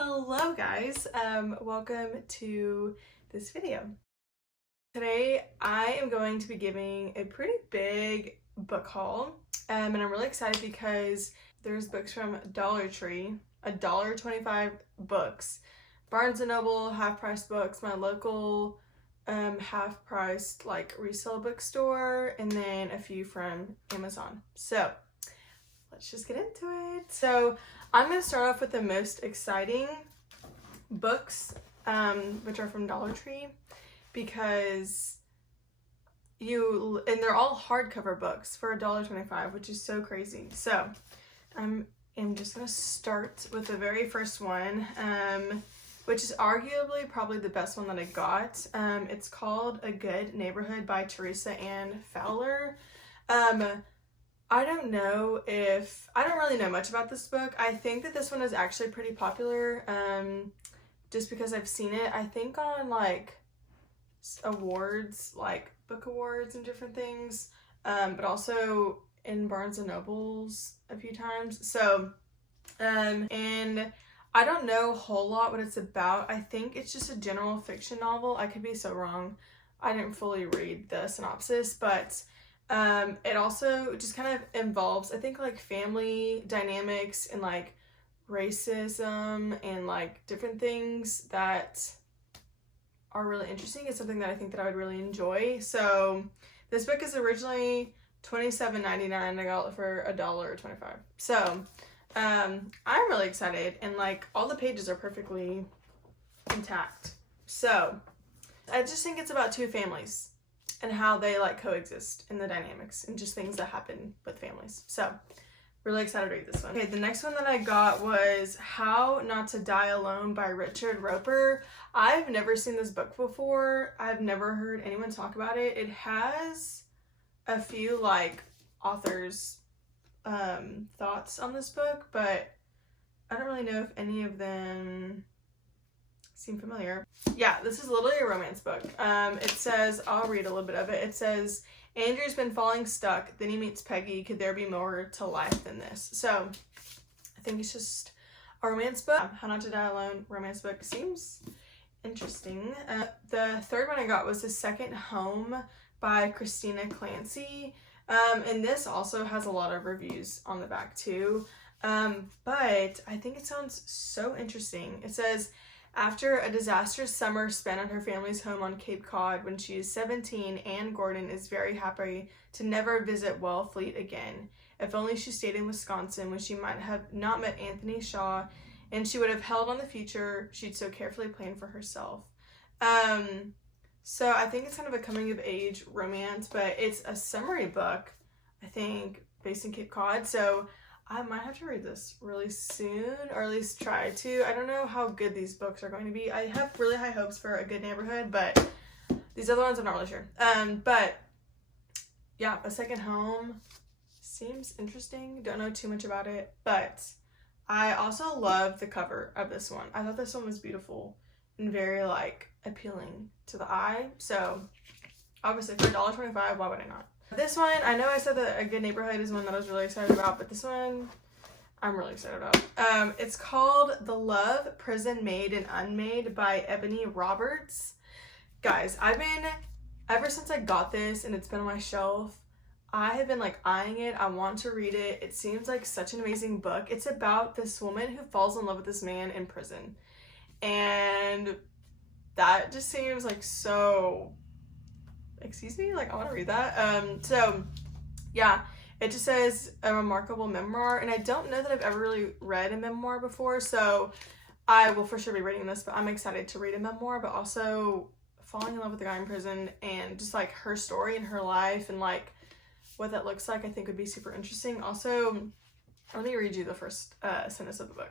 Hello guys, welcome to this video. Today I am going to be giving a pretty big book haul, and I'm really excited because there's books from Dollar Tree, $1.25 books, Barnes & Noble, half-price books, my local half-priced like resale bookstore, and then a few from Amazon. So let's just get into it. So I'm going to start off with the most exciting books, which are from Dollar Tree, because they're all hardcover books for $1.25, which is so crazy. So I'm just going to start with the very first one, which is arguably probably the best one that I got. It's called A Good Neighborhood by Teresa Ann Fowler. I don't really know much about this book. I think that this one is actually pretty popular, just because I've seen it, I think on like awards, like book awards and different things, but also in Barnes & Nobles a few times. So, and I don't know a whole lot what it's about. I think it's just a general fiction novel. I could be so wrong. I didn't fully read the synopsis, but it also just kind of involves, I think, like family dynamics and like racism and like different things that are really interesting. It's something that I think that I would really enjoy. So this book is originally $27.99. I got it for $1.25. So I'm really excited, and like all the pages are perfectly intact. So I just think it's about two families and how they like coexist in the dynamics and just things that happen with families. So really excited to read this one. Okay, the next one that I got was How Not to Die Alone by Richard Roeper. I've never seen this book before. I've never heard anyone talk about it. It has a few like authors' thoughts on this book, but I don't really know if any of them seem familiar. Yeah, this is literally a romance book. It says, I'll read a little bit of it. It says, Andrew's been falling stuck, then he meets Peggy. Could there be more to life than this? So I think it's just a romance book. How Not to Die Alone romance book seems interesting. The third one I got was The Second Home by Christina Clancy. And this also has a lot of reviews on the back too. But I think it sounds so interesting. It says, after a disastrous summer spent at her family's home on Cape Cod when she is 17, Anne Gordon is very happy to never visit Wellfleet again. If only she stayed in Wisconsin when she might have not met Anthony Shaw, and she would have held on the future she'd so carefully planned for herself. So I think it's kind of a coming of age romance, but it's a summary book, I think, based in Cape Cod. So I might have to read this really soon, or at least try to. I don't know how good these books are going to be. I have really high hopes for A Good Neighborhood, but these other ones I'm not really sure. But yeah, A Second Home seems interesting. Don't know too much about it, but I also love the cover of this one. I thought this one was beautiful and very like appealing to the eye. So obviously for $1.25, why would I not? This one, I know I said that A Good Neighborhood is one that I was really excited about, but this one I'm really excited about. It's called The Love, Prison Made and Unmade by Ebony Roberts. Guys, ever since I got this and it's been on my shelf, I have been like eyeing it. I want to read it. It seems like such an amazing book. It's about this woman who falls in love with this man in prison. And that just seems like so... Excuse me? Like, I want to read that. So, yeah, it just says a remarkable memoir, and I don't know that I've ever really read a memoir before, so I will for sure be reading this, but I'm excited to read a memoir, but also falling in love with the guy in prison and just, like, her story and her life and, like, what that looks like I think would be super interesting. Also, let me read you the first sentence of the book.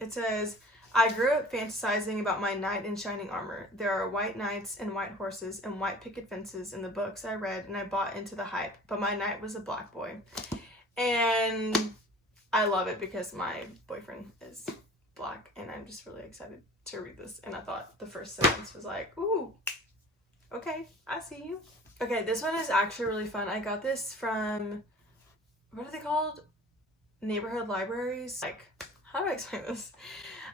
It says, I grew up fantasizing about my knight in shining armor. There are white knights and white horses and white picket fences in the books I read, and I bought into the hype, but my knight was a black boy. And I love it because my boyfriend is black, and I'm just really excited to read this. And I thought the first sentence was like, ooh, okay, I see you. Okay, this one is actually really fun. I got this from, what are they called? Neighborhood libraries. Like, how do I explain this?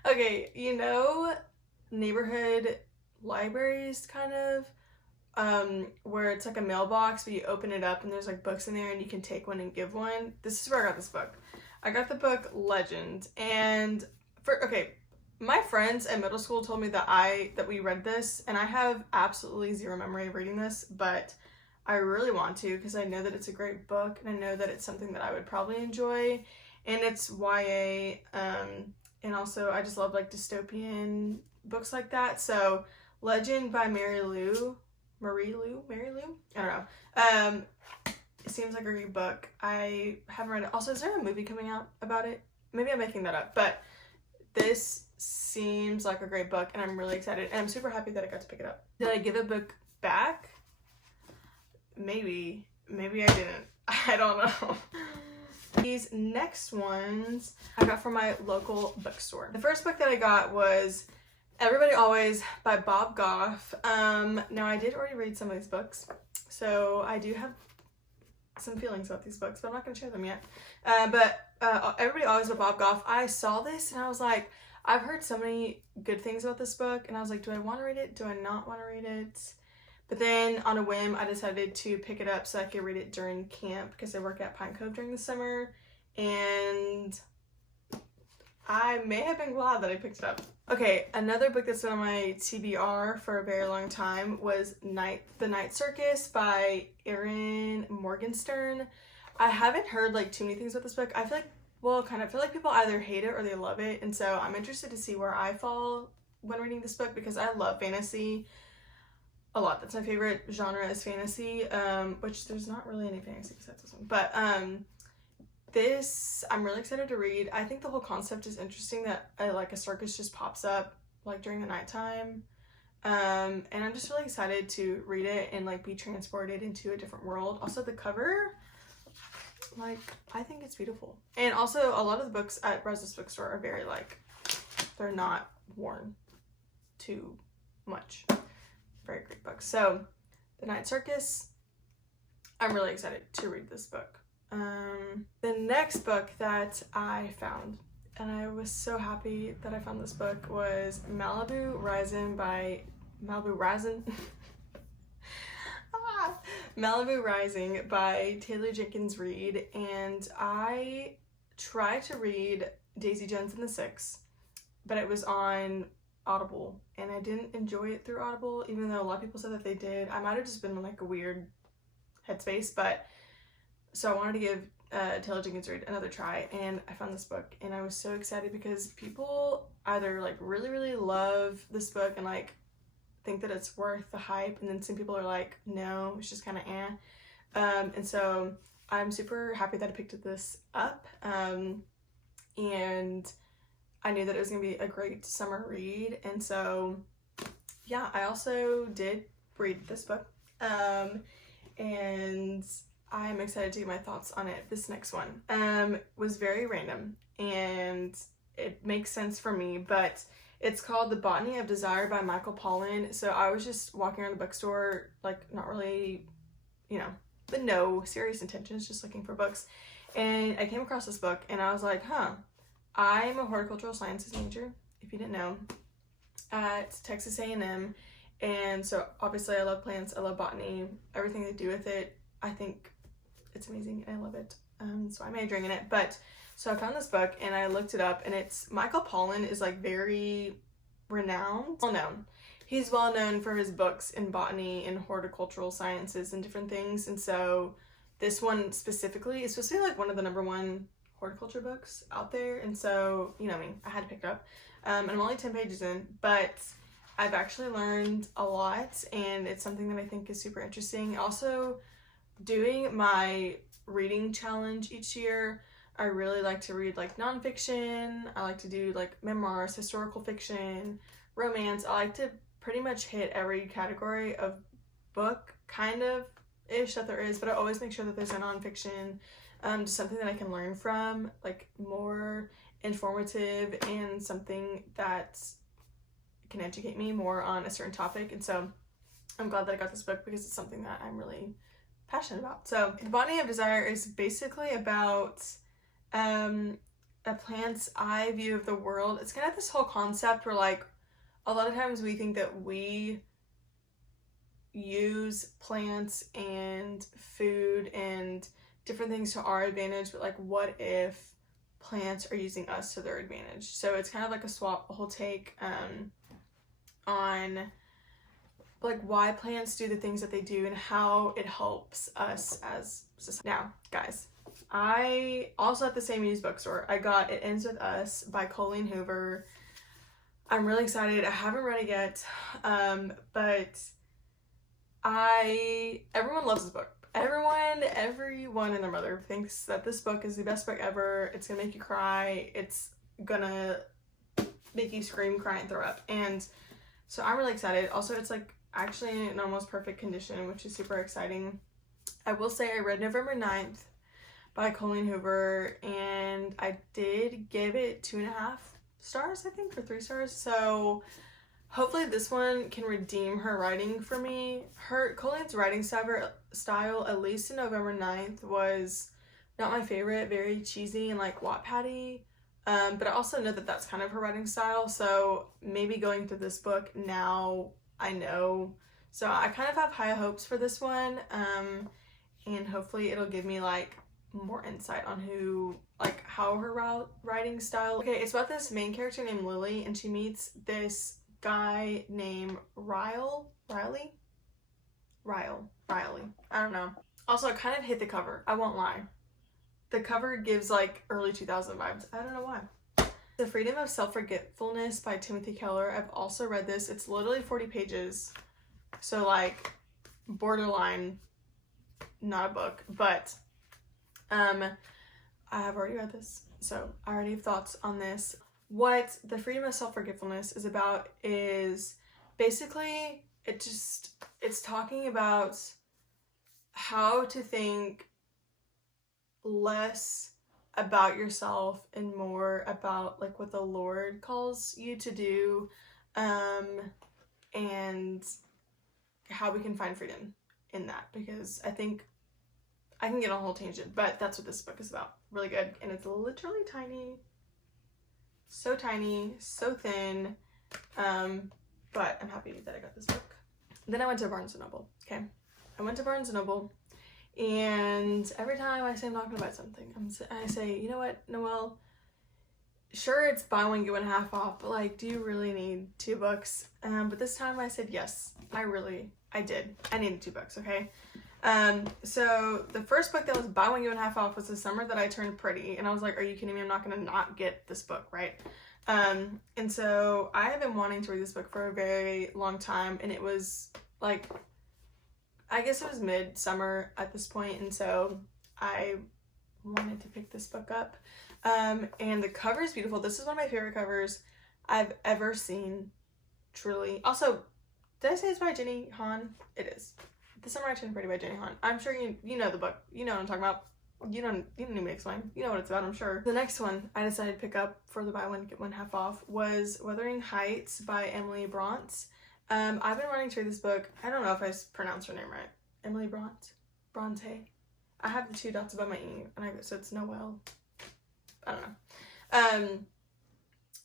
Okay, you know, neighborhood libraries kind of, where it's like a mailbox, but you open it up and there's like books in there and you can take one and give one. This is where I got this book. I got the book Legend, and okay, my friends at middle school told me that we read this, and I have absolutely zero memory of reading this, but I really want to because I know that it's a great book and I know that it's something that I would probably enjoy, and it's YA, and also I just love like dystopian books like that. So Legend by Mary Lou, I don't know. It seems like a great book. I haven't read it. Also, is there a movie coming out about it? Maybe I'm making that up, but this seems like a great book and I'm really excited and I'm super happy that I got to pick it up. Did I give a book back? Maybe I didn't. I don't know. These next ones I got from my local bookstore. The first book that I got was Everybody Always by Bob Goff. Now I did already read some of these books, so I do have some feelings about these books, but I'm not going to share them yet. Everybody Always by Bob Goff, I saw this and I was like, I've heard so many good things about this book, and I was like, do I want to read it? Do I not want to read it? But then on a whim, I decided to pick it up so I could read it during camp because I work at Pine Cove during the summer, and I may have been glad that I picked it up. Okay, another book that's been on my TBR for a very long time was The Night Circus by Erin Morgenstern. I haven't heard like too many things about this book. I feel like people either hate it or they love it, and so I'm interested to see where I fall when reading this book because I love fantasy a lot. That's my favorite genre is fantasy, which there's not really any fantasy besides this one. But this I'm really excited to read. I think the whole concept is interesting that a circus just pops up like during the nighttime. And I'm just really excited to read it and like be transported into a different world. Also the cover, like, I think it's beautiful. And also a lot of the books at Brazos bookstore are very like, they're not worn too much. Very great books. So The Night Circus, I'm really excited to read this book. The next book that I found, and I was so happy that I found this book, was Malibu Rising by Taylor Jenkins Reid. And I tried to read Daisy Jones and the Six, but it was on Audible and I didn't enjoy it through Audible, even though a lot of people said that they did. I might have just been in like a weird headspace, but so I wanted to give Taylor Jenkins Reid another try, and I found this book and I was so excited because people either like really love this book and like think that it's worth the hype, and then some people are like, no, it's just kind of and so I'm super happy that I picked this up, and I knew that it was gonna be a great summer read, and so yeah, I also did read this book, and I'm excited to get my thoughts on it. This next one was very random and it makes sense for me, but it's called The Botany of Desire by Michael Pollan. So I was just walking around the bookstore, like not really, but no serious intentions, just looking for books. And I came across this book and I was like, I'm a horticultural sciences major, if you didn't know, at Texas A&M. And so obviously I love plants, I love botany, everything to do with it. I think it's amazing and I love it. So I'm majoring in it. But so I found this book and I looked it up, and it's Michael Pollan is like very well known. He's well known for his books in botany and horticultural sciences and different things. And so this one specifically is supposed to be like one of the #1 horticulture books out there. And so, you know me, I had to pick it up. And I'm only 10 pages in, but I've actually learned a lot and it's something that I think is super interesting. Also, doing my reading challenge each year, I really like to read like nonfiction. I like to do like memoirs, historical fiction, romance. I like to pretty much hit every category of book kind of ish that there is, but I always make sure that there's a nonfiction, just something that I can learn from, like more informative and something that can educate me more on a certain topic. And so I'm glad that I got this book because it's something that I'm really passionate about. So The Botany of Desire is basically about a plant's eye view of the world. It's kind of this whole concept where like a lot of times we think that we use plants and food and different things to our advantage, but like what if plants are using us to their advantage? So it's kind of like a whole take on like why plants do the things that they do and how it helps us as society. Now, guys, I also at the same used bookstore, I got It Ends With Us by Colleen Hoover. I'm really excited. I haven't read it yet, but everyone loves this book. Everyone and their mother thinks that this book is the best book ever. It's gonna make you cry. It's gonna make you scream, cry, and throw up. And so I'm really excited. Also, it's like actually in almost perfect condition, which is super exciting. I will say I read November 9th by Colleen Hoover, and I did give it 2.5 stars, I think, or 3 stars. So hopefully this one can redeem her writing for me. Colleen's writing style, at least in November 9th, was not my favorite, very cheesy and like Wattpad-y. But I also know that that's kind of her writing style, so maybe going through this book now I know. So I kind of have high hopes for this one, and hopefully it'll give me like more insight on how her writing style. Okay, it's about this main character named Lily, and she meets this guy named Riley. I don't know. Also, I kind of hate the cover. I won't lie. The cover gives like early 2000 vibes. I don't know why. The Freedom of Self-Forgetfulness by Timothy Keller. I've also read this. It's literally 40 pages. So like borderline not a book, but I have already read this. So I already have thoughts on this. What the Freedom of Self-Forgetfulness is about is basically it's talking about how to think less about yourself and more about like what the Lord calls you to do, and how we can find freedom in that, because I think I can get on a whole tangent, but that's what this book is about. Really good, and it's literally tiny, so thin, but I'm happy that I got this book. Then I went to Barnes & Noble. Okay, I went to Barnes & Noble, and every time I say I'm not gonna buy something, I say, you know what, Noel, sure, it's buy one get one half off, but like, do you really need 2 books? But this time I said yes, I did. I needed 2 books, okay? So the first book that was buy one get one half off was The Summer That I Turned Pretty, and I was like, are you kidding me? I'm not gonna not get this book, right? And so I have been wanting to read this book for a very long time, and it was like, I guess it was mid-summer at this point, and so I wanted to pick this book up. And the cover is beautiful. This is one of my favorite covers I've ever seen, truly. Also, did I say it's by Jenny Han? It is. The Summer I Turned Pretty by Jenny Han. I'm sure you know the book. You know what I'm talking about. You don't need me to explain. You know what it's about, I'm sure. The next one I decided to pick up for the buy one get one half off was Wuthering Heights by Emily Bronte. I've been wanting to read this book. I don't know if I pronounced her name right. Emily Bronte. I have the 2 dots above my E, and so it's Noel. I don't know.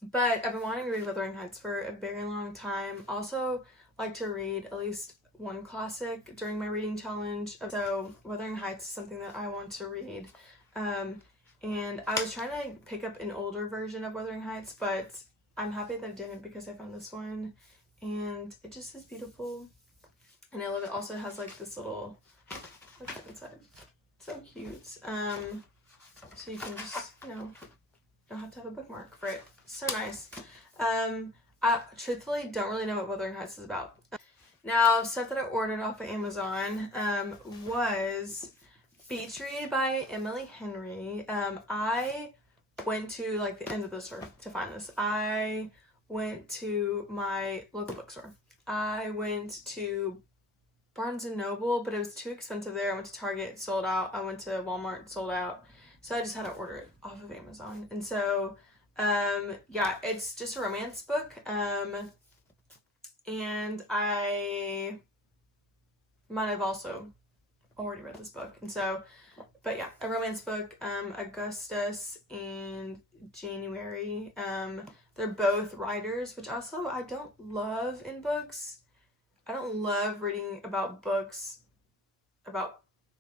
But I've been wanting to read Wuthering Heights for a very long time. Also like to read at least one classic during my reading challenge. So Wuthering Heights is something that I want to read. And I was trying to pick up an older version of Wuthering Heights, but I'm happy that I didn't, because I found this one and it just is beautiful. And I love it. Also has like this little, look at inside. So cute. So you can just, don't have to have a bookmark for it. So nice. I truthfully don't really know what Wuthering Heights is about. Now, stuff that I ordered off of Amazon was Beach Read by Emily Henry. I went to like the end of the store to find this. I went to my local bookstore. I went to Barnes & Noble, but it was too expensive there. I went to Target, sold out. I went to Walmart, sold out. So I just had to order it off of Amazon. And so, yeah, it's just a romance book. And I might have also already read this book. And so But yeah, a romance book, Augustus and January. They're both writers, which also I don't love in books. I don't love reading about books about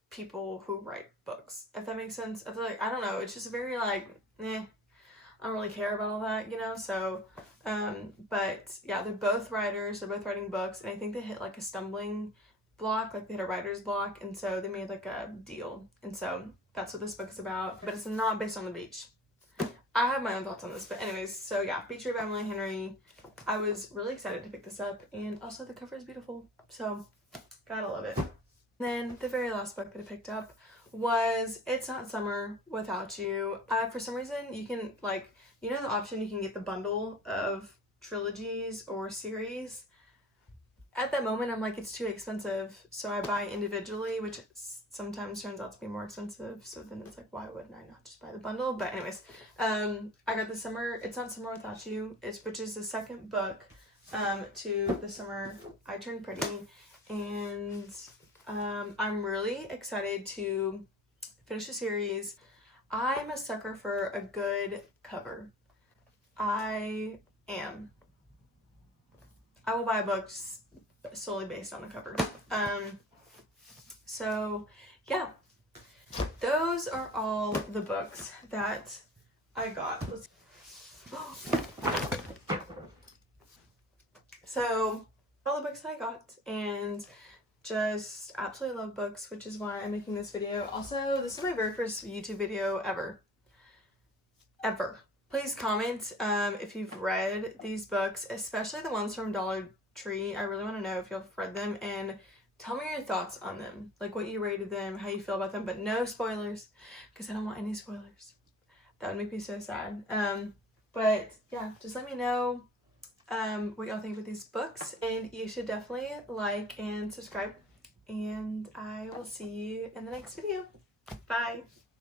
people who write books, if that makes sense. I feel like, I don't know, it's just very like, I don't really care about all that, you know, so, but yeah, they're both writers, they're both writing books, and I think they hit like a stumbling block, like they hit a writer's block, and so they made like a deal, and so that's what this book is about, but it's not based on the beach. I have my own thoughts on this, but anyways, so yeah, Beach Read by Emily Henry. I was really excited to pick this up, and also the cover is beautiful, so gotta love it. Then the very last book that I picked up was It's Not Summer Without You. For some reason, you can, like, you know the option you can get the bundle of trilogies or series? At that moment, I'm like, it's too expensive, so I buy individually, which sometimes turns out to be more expensive, so then it's like, why wouldn't I not just buy the bundle? But anyways, I got the It's Not Summer Without You, which is the second book to the Summer I Turned Pretty, and I'm really excited to finish the series. I'm a sucker for a good cover. I am. I will buy books solely based on the cover. So yeah, those are all the books that I got. So all the books that I got, and just absolutely love books, which is why I'm making this video. Also, this is my very first YouTube video ever. Please comment if you've read these books, especially the ones from Dollar Tree. I really want to know if you've read them, and tell me your thoughts on them, like what you rated them, how you feel about them, but no spoilers, because I don't want any spoilers. That would make me so sad. But yeah, just let me know what y'all think with these books, and you should definitely like and subscribe, and I will see you in the next video. Bye!